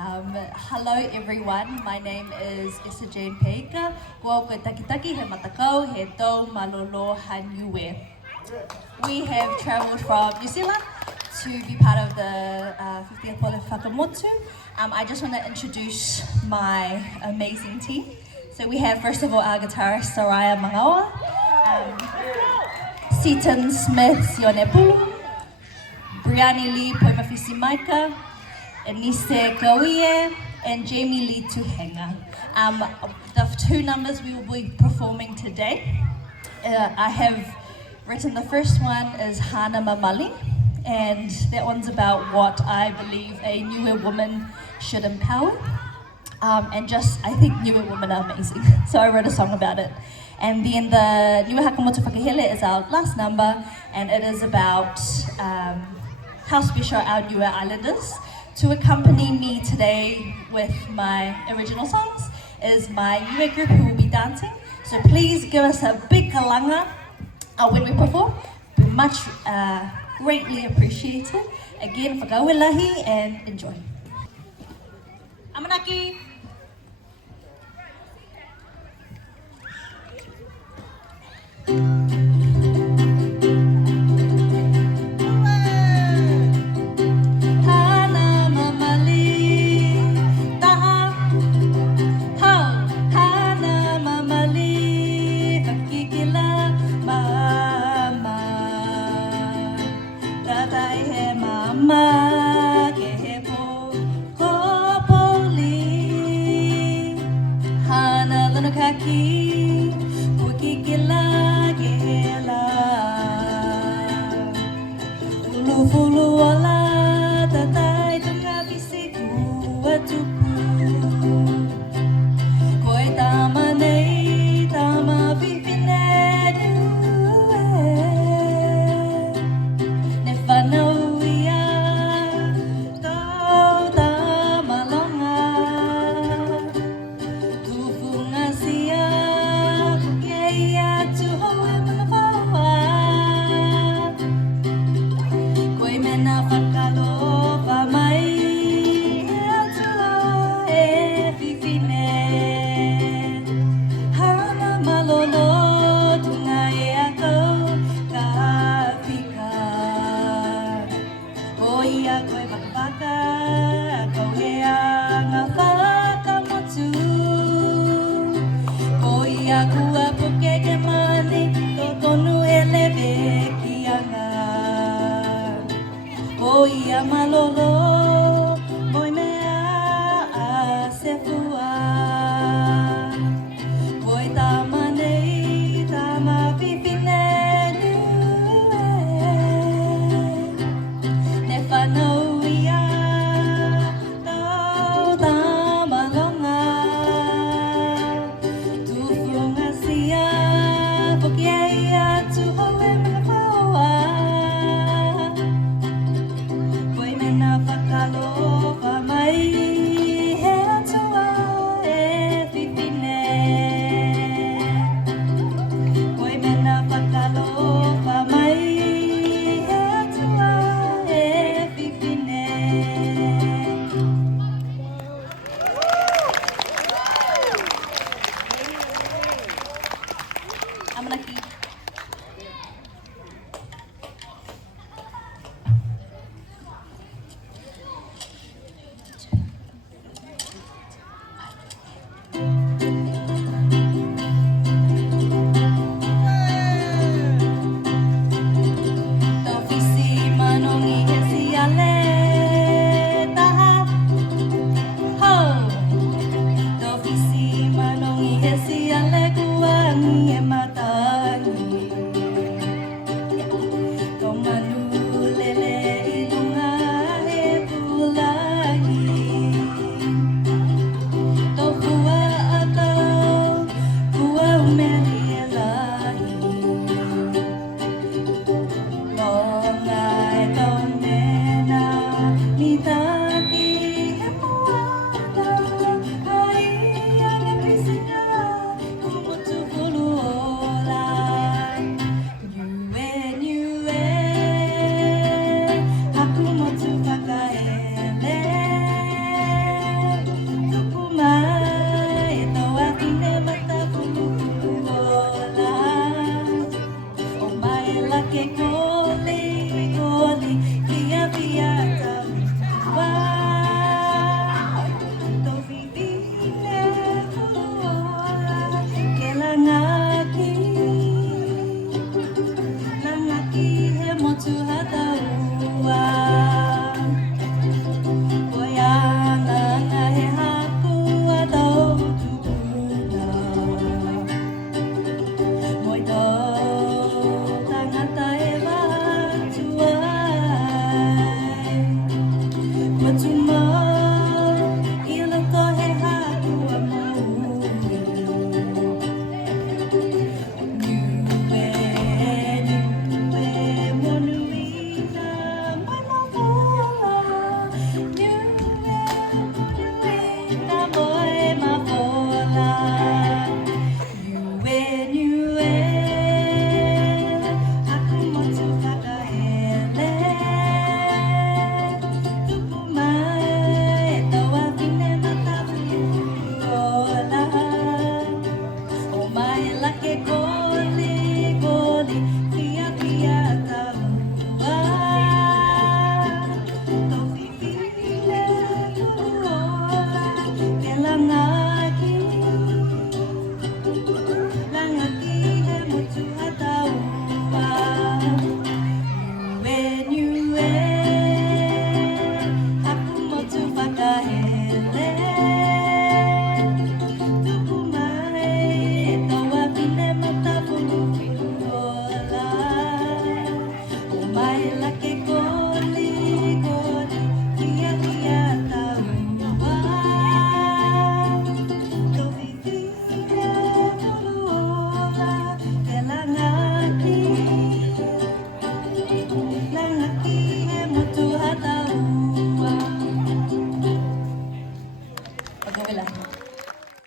Hello everyone, my name is Esa-Jayne Peika. Ko koe takitaki he matakau he tau Malolo Niue. We have travelled from New Zealand to be part of the 50th Pulefakamotu. I just want to introduce my amazing team. So we have first of all our guitarist Sariah Magaoa, Seaton Smith Sionepulu, Brianney-Lee Poimafiti Maika, Enise Kauie, and Brianney-Lee Tuhega. The two numbers we will be performing today. I have written the first one is Haana Mamali, and that one's about what I believe a Niue woman should empower. And just, I think Niue women are amazing, so I wrote a song about it. And then the Niue motu fakahele is our last number, and it is about how special our Niue island is. To accompany me today with my original songs is my Niue group who will be dancing. So please give us a big kalanga when we perform. Much greatly appreciated. Again, fakahele and enjoy. Amanaki. Malolo, moimea sefua, koi tamane tama vivine niue, nefanoia tau tamalonga, tufunga sia, pokia tu hoe manapaua. Enough lake koli, koli, kia viata. Wow, to vivine ora, ke langaki. Langaki he motu hata ua.